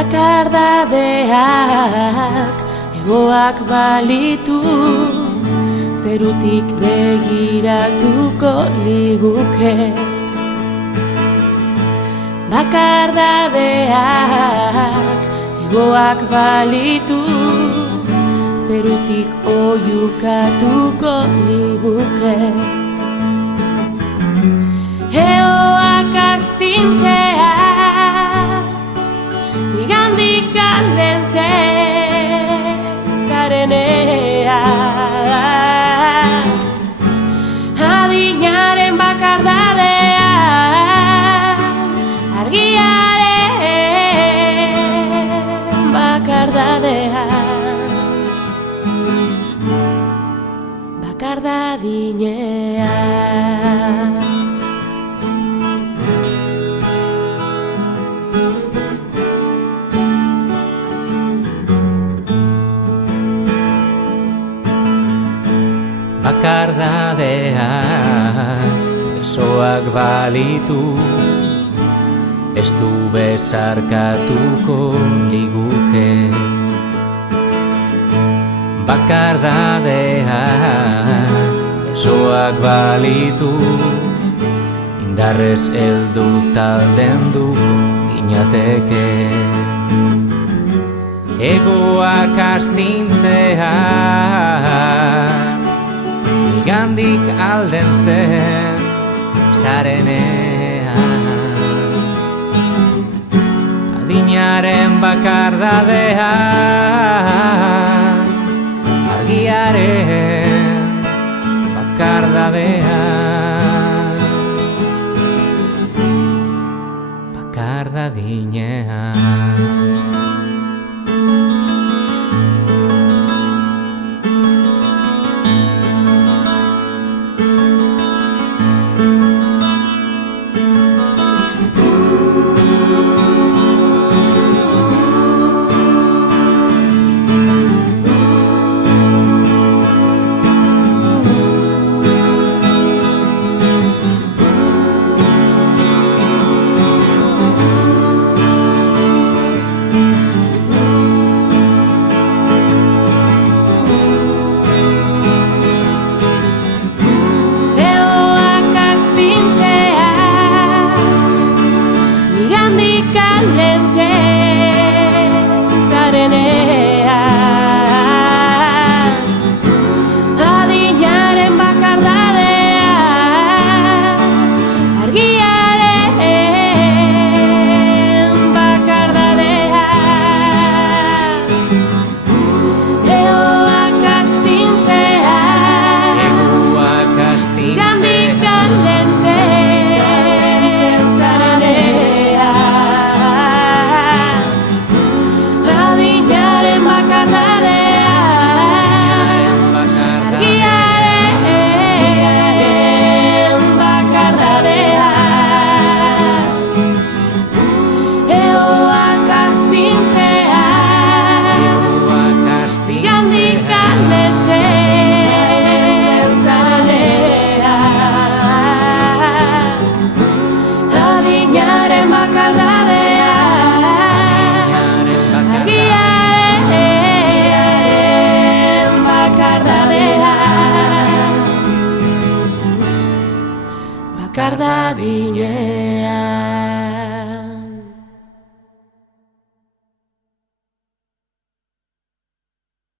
Bakardadeak egoak balitu, zerutik begiratuko liguke. Bakardadeak egoak balitu, zerutik oiukatuko liguke. Eoak astintzea, nigandik aldentzen zarenea. Adinaren bakardadea, argiaren bakardadea. Bakardadinea. Bakardadeak besoak balitu, ez du besarkatuko liguke. Bakardadeak besoak balitu, indarrez heldu taldendu ginateke. Egoak astintzea, nigandik aldentzen zarenea. Adinaren bakardadea, argiaren bakardadea. Bakardadinea. Adinaren bakardadea, argiaren bakardadea. Eoak astintzea, nigandik aldentzen zarenea. Adinaren bakardadea, argiaren bakardadea. Eoak astintzea, nigandik aldentzen zarenea. Adinaren bakardadea, argiaren bakardadea. Bakardadinea.